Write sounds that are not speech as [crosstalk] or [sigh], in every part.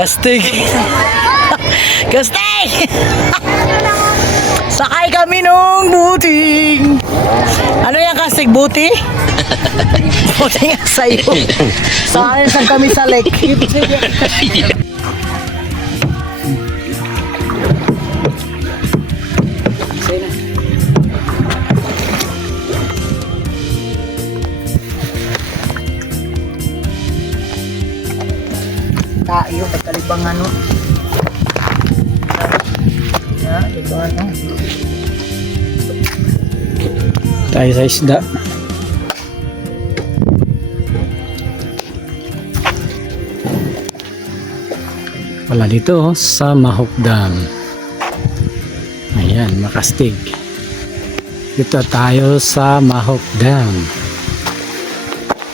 kastig. [laughs] kastig! [laughs] Sakay kami nung buting. Ano yan kastig? Buti? [laughs] Buti nga sa'yo. Saan kami sa lake. Tayo, pagkalibang ano. Ya, ito ano. Tayo sa isda. Wala dito oh, sa Mahok Dam. Ayan, makastig. Dito tayo sa Mahok Dam.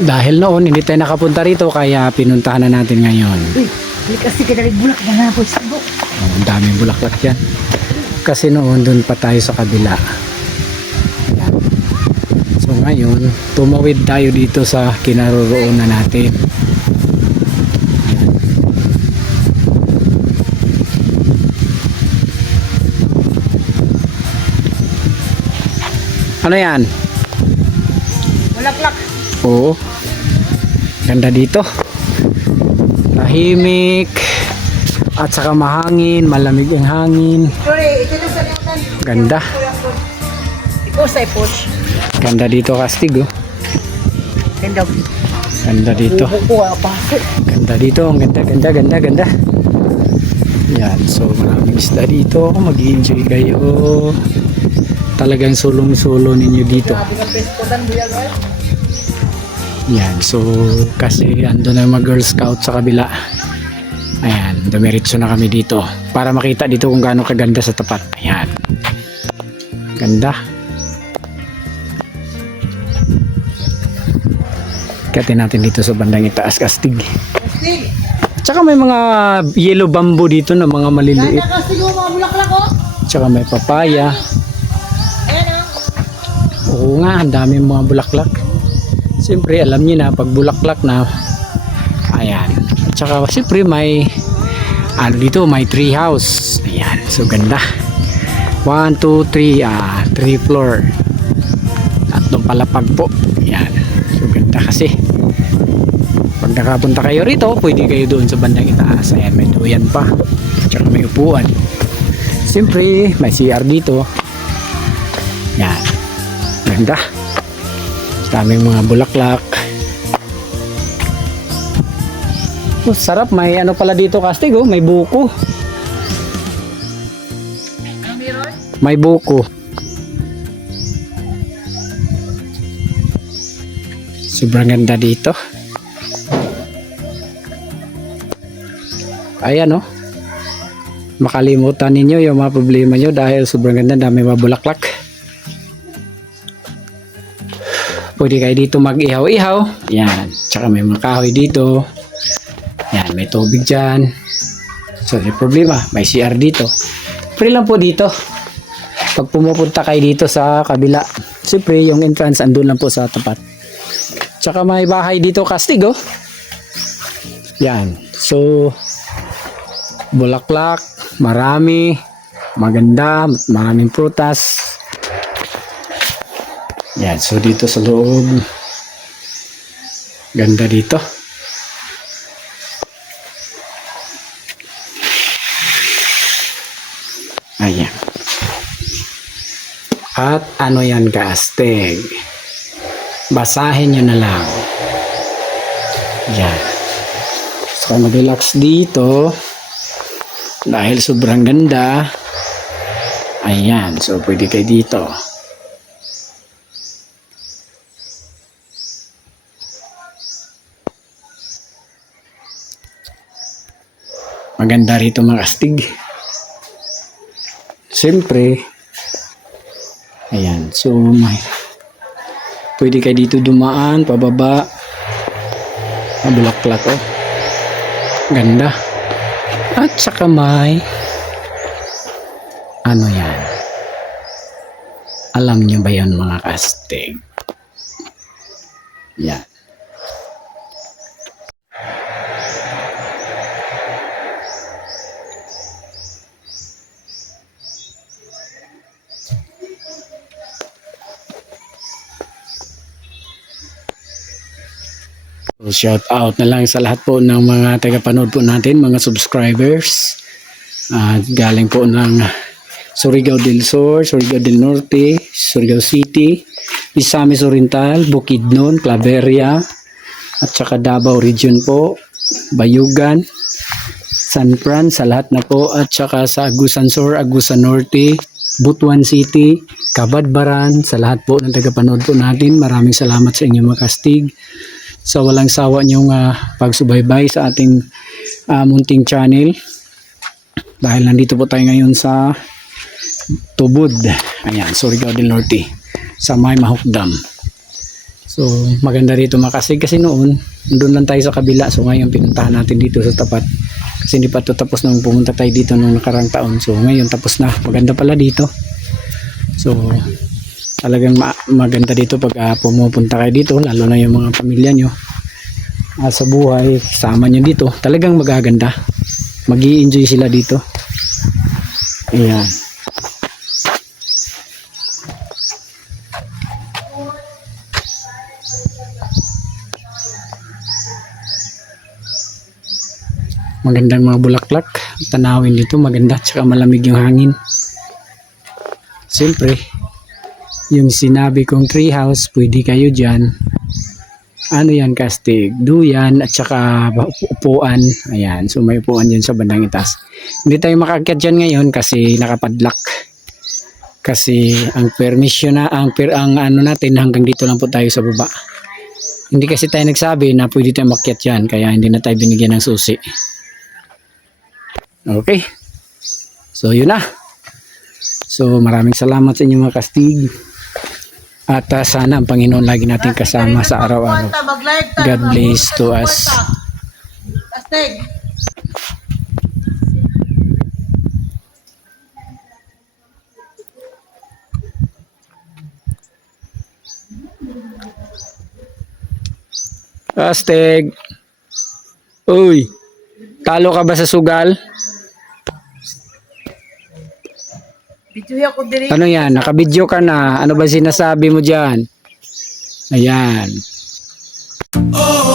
Dahil noon hindi tayo nakapunta rito kaya pinuntahan na natin ngayon. Uy, kasi kinalig bulak na nga po sabo. Oh, ang daming bulaklak yan. Kasi noon doon pa tayo sa kabila. Ayan. So ngayon, tumawid tayo dito sa kinaroroonan natin. Ayan. Ano yan? Bulaklak. Oo. Ganda dito. Tahimik. At saka mahangin, malamig ang hangin. Ganda. Ganda dito kastig oh. Ganda. Ganda dito. Ganda dito. Ang ganda, ganda, ganda, ganda. Yan. So maraming isda dito. mag enjoy kayo. Talagang sulong-sulo ninyo dito. Yan. So kasi ando na mga Girl Scout sa kabila. Ayan. Dumiretso na kami dito. Para makita dito kung gaano kaganda sa tapat. Ayan. Ganda. Katin natin dito sa bandang itaas kastig. Kastig. Tsaka may mga yellow bamboo dito na mga maliliit. Kastig mo, mga bulaklak oh. Tsaka may papaya. Oh. Oo nga, ang dami mga bulaklak. Siyempre, alam niyo na, pag bulaklak na, ayan. At saka, siyempre, may, ano dito, may tree house. Ayan, so ganda. 1, 2, 3, ah, 3 floor. Tatlong palapag po. Ayan, so ganda kasi. Pag nakapunta kayo rito, pwede kayo doon sa bandang itaas. Ayan, may duyan pa. Tsaka may upuan. Siyempre, may CR dito. Yan. Ganda. Daming mga bulaklak. Oh, sarap. May ano pala dito kastig oh. May buko. May buko. Sobrang ganda dito. Ayan oh. Makalimutan ninyo yung mga problema nyo dahil sobrang ganda. Dami mga bulaklak. Pwede kayo dito mag-ihaw-ihaw. Yan. Tsaka may mga kahoy dito. Yan. May tubig dyan. So, may problema. May CR dito. Free lang po dito. Pag pumupunta kayo dito sa kabila. Siyempre, yung entrance andun lang po sa tapat. Tsaka may bahay dito kastig oh. Yan. So, bulaklak. Marami. Maganda. Maraming prutas. Yan, so dito sa loob. Ganda dito. Ayan. At ano yan kastig? Basahin nyo na lang. Yan. So, mag-relax dito. Dahil sobrang ganda. Ayan. So, pwede kayo dito. Maganda rito mga astig. Siyempre, ayan, so may, pwede kayo dito dumaan, pababa, mabulaklak oh. Ganda. At saka may, ano yan, alam nyo ba yan mga kastig? Yan. Shout out na lang sa lahat po ng mga tagapanood po natin, mga subscribers. Ah, galing po ng Surigao del Sur, Surigao del Norte, Surigao City, Misamis Oriental, Bukidnon, Claveria, at saka Davao Region po, Bayugan, San Fran, sa lahat na po, at saka sa Agusan Sur, Agusan Norte, Butuan City, Kabadbaran, sa lahat po ng tagapanood po natin. Maraming salamat sa inyong mga sa walang sawa niyong ah, pagsubaybay sa ating ah, munting channel. Dahil nandito po tayo ngayon sa Tubod. Ayan, Surigao del Norte. Sa May Mahok Dam. So, maganda rito makasig kasi noon, doon lang tayo sa kabila. So, ngayon pinuntahan natin dito sa tapat. Kasi hindi pa ito tapos nung pumunta tayo dito nung nakarang taon. So, ngayon tapos na. Maganda pala dito. So, talagang ma- maganda dito pag ah, pumupunta kayo dito. Lalo na yung mga pamilya nyo. Ah, sa buhay, sama nyo dito. Talagang magaganda. mag enjoy sila dito. Ayan. magandang mga bulaklak tanawin dito maganda tsaka malamig yung hangin siyempre yung sinabi kong treehouse pwede kayo dyan. Ano yan kastig? Duyan at saka upuan. Ayan so may upuan dyan sa bandang itas. Hindi tayo makaakyat dyan ngayon kasi nakapadlock. Kasi ang permission na ang per ang ano natin hanggang dito lang po tayo sa baba. Hindi kasi tayo nagsabi na pwede tayo makyat dyan kaya hindi na tayo binigyan ng susi. Okay. So, yun na. So, maraming salamat sa inyong mga kastig. At ah, sana ang Panginoon lagi natin kasama sa araw-araw. God bless to us. Kastig. Kastig. Uy. Talo ka ba sa sugal? Video ko diri. Ano yan? Nakabidyo ka na. Ano ba sinasabi mo dyan? Ayan. Oh,